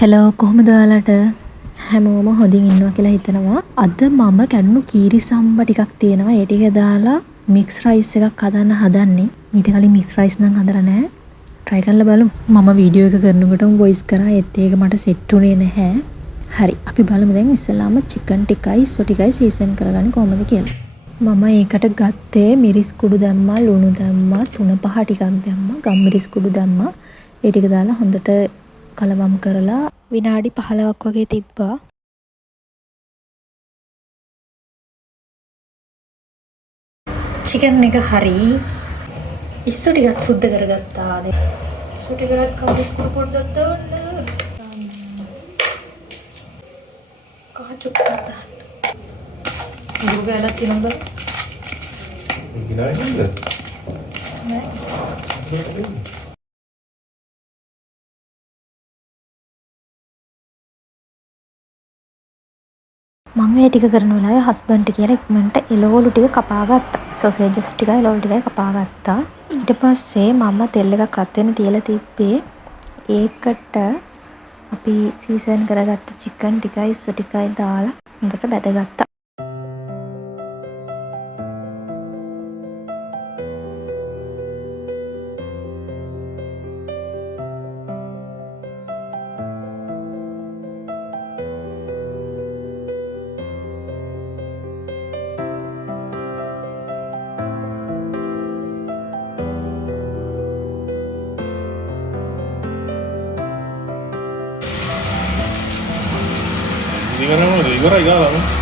Hello කොහොමද ඔයාලට හැමෝම හොඳින් ඉන්නවා කියලා හිතනවා. අද මම කැඩුණු කීරි සම්බ ටිකක් තියෙනවා. ඒ ටික දාලා මික්ස් රයිස් එකක් හදන්න හදන්නේ. ඊට කලින් මික්ස් රයිස් නම් හදලා නැහැ. try කරලා බලමු. මම වීඩියෝ එක කරනකොටම වොයිස් කරා ඒත් ඒක මට සෙට් උනේ නැහැ. හරි අපි බලමු දැන් ඉස්සෙල්ලාම චිකන් ටිකයි සො ටිකයි සීසන් කරගන්නේ කොහොමද කියලා. මම ඒකට ගත්තේ මිරිස් කුඩු දැම්මා, ලුණු දැම්මා, තුන පහ ටිකක් දැම්මා, ගම්මිරිස් කුඩු දැම්මා. ඒ ටික දාලා හොඳට කලවම් කරලා විනාඩි 15ක් වගේ තිබ්බා. චිකන් එක හරි ඉස්සු ටිකක් සුද්ධ කරගත්තා. ඉස්සු ටිකක් කවුරුස් පොඩ්ඩක් දාන්න. කාචු දාන්න. දුර ගාලා තියෙනවද? ගිනායිද? නෑ. මම මේ ටික කරන වෙලාවේ හස්බන්ඩ්ට කියලා ඉක්මනට එළවලු ටික කපා ගත්තා. සොසේජස් ටිකයි එළවලු ටිකයි කපා ගත්තා. ඊට පස්සේ මම තෙල් එකක් රත් වෙන්න තියලා තිබ්බේ. ඒකට අපි සීසන් කරගත්ත චිකන් ටිකයි ඉස්සු ටිකයි දාලා හොඳට බැදගත්තා. 이거랑 이거 하나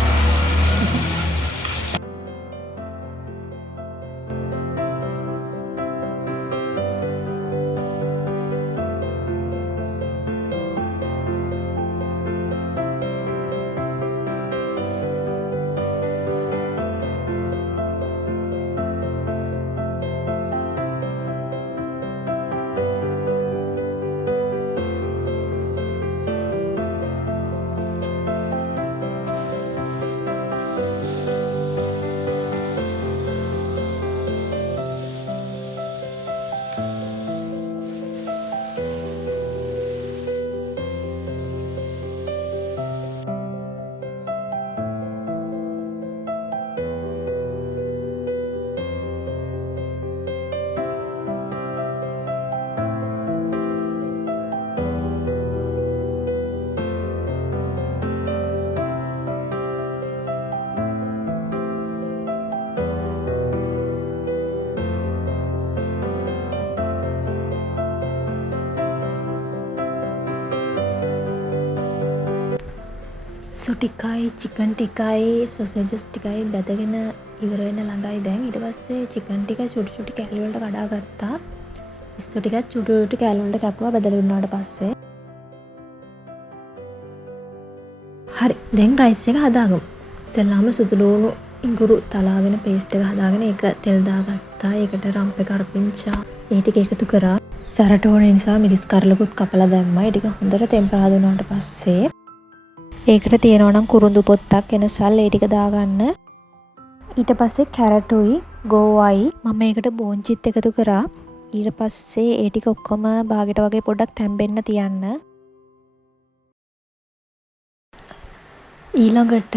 ඉස්සු ටිකයි චිකන් ටිකයි සොසේජස් ටිකයි බැදගෙන ඉවර වෙන ළඟයි දැන්. ඊට පස්සේ චිකන් ටික චුටි චුටි කෑලි වලට කඩා ගත්තා. ඉස්සු ටිකත් චුටි චුටි කෑලි වලට කැපුවා බැදලා වුණාට පස්සේ. හරි දැන් රයිස් එක හදාගමු. ඉස්සෙල්ලාම සුදු ලුණු ඉඟුරු තලාගෙන පේස්ට් එක හදාගෙන ඒක තෙල් දාගත්තා. ඒකට රම්පේ කරපිංචා ඒ ටික එකතු කරා. සැරට ඕන නිසා මිරිස් කරලකුත් කපලා දැම්මා. ඒ ටික හොඳට තෙම්පරාද වුණාට පස්සේ ඒකට තියෙනවා නම් කුරුඳු පොත්තක් එනසල් ඒ ටික දාගන්න. ඊට පස්සේ කැරටුයි ගෝවයි මම ඒකට බෝන්චිත් එකතු කරා. ඊට පස්සේ ඒ ටික ඔක්කොම බාගෙට වගේ පොඩ්ඩක් තැම්බෙන්න තියන්න. ඊළඟට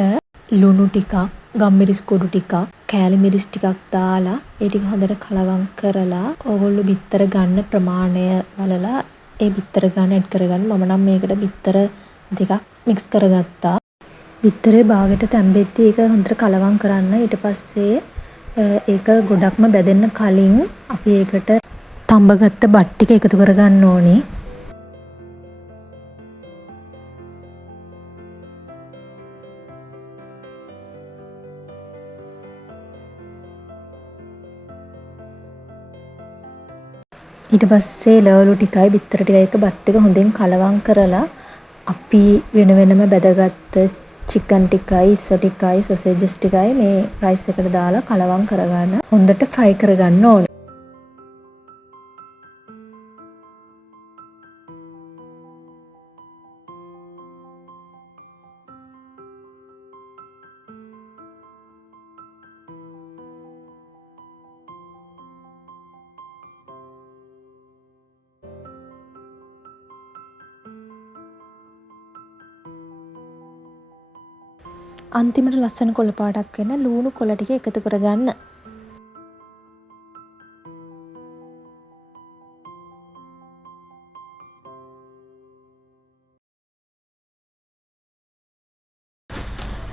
ලුණු ටිකක්, ගම්මිරිස් කුඩු ටිකක්, කෑලි මිරිස් ටිකක් දාලා ඒ ටික හොඳට කලවම් කරලා ඕගොල්ලෝ බිත්තර ගන්න ප්‍රමාණය බලලා ඒ බිත්තර ගන්න ඇඩ් කරගන්න. මම නම් මේකට බිත්තර දෙකක් මික්ස් කරගත්තා. බිත්තරේ බාගෙට තැම්බෙද්දී ඒක හොඳට කලවම් කරන්න. ඊට පස්සේ ඒක ගොඩක්ම බැදෙන්න කලින් අපි ඒකට තඹගත්ත බත් ටික එකතු කරගන්න ඕනේ. ඊට පස්සේ එළවලු ටිකයි බිත්තර ටිකයි එක බත් ටික හොඳින් කලවම් කරලා අපි වෙන වෙනම බැදගත්ත චිකන් ටිකයි ඉස්සු ටිකයි සොසේජස් ටිකයි මේ රයිස් එකට දාලා කලවම් කරගන්න හොඳට ෆ්‍රයි කරගන්න ඕනේ. අන්තිමට ලස්සන කොළ පාටක් වෙන ලුණු කොළ ටික එකතු කරගන්න.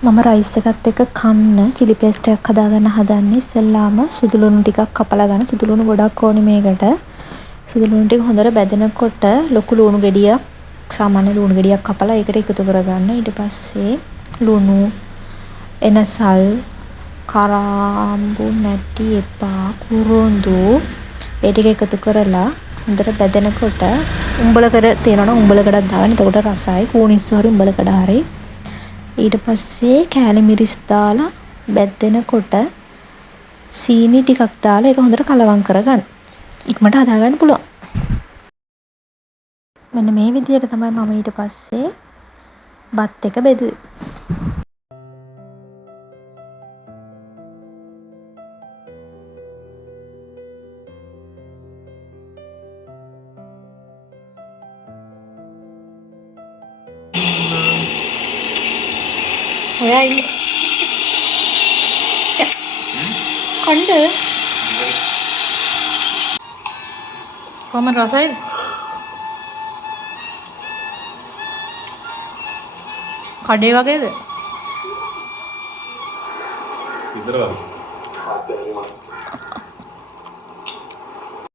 මම රයිස් එකත් එක්ක කන්න චිලි පේස්ට් එකක් හදාගන්න හදන්නේ. ඉස්සෙල්ලාම සුදු ලුණු ටිකක් කපලා ගන්න. සුදු ලුණු ගොඩක් ඕනේ මේකට. සුදු ලුණු ටික හොඳට බැදෙනකොට ලොකු ලුණු ගෙඩියක් සාමාන්‍ය ලුණු ගෙඩියක් කපලා ඒකට එකතු කරගන්න. ඊට පස්සේ ලුණු, එනසල්, කරාම්බු, නැටි, එපා, කුරුඳු ඒ ටික එකතු කරලා හොඳට බැදෙනකොට උඹලකඩ තියෙනවා නම් උඹලකඩක් දාගන්න. එතකොට රසයි. කූනිස්සු හරි උඹලකඩ හරි. ඊට පස්සේ කෑලි මිරිස් දාලා බැද්දෙනකොට සීනි ටිකක් දාලා ඒක හොඳට කලවම් කරගන්න. ඉක්මනට හදාගන්න පුළුවන්. මෙන්න මේ විදිහට තමයි මම ඊට පස්සේ බත් එක බෙදුවේ. ඔයා ඉන්නේ කණ්ඩ කොහමද රසයිද? කඩේ වගේද? විතර වගේ.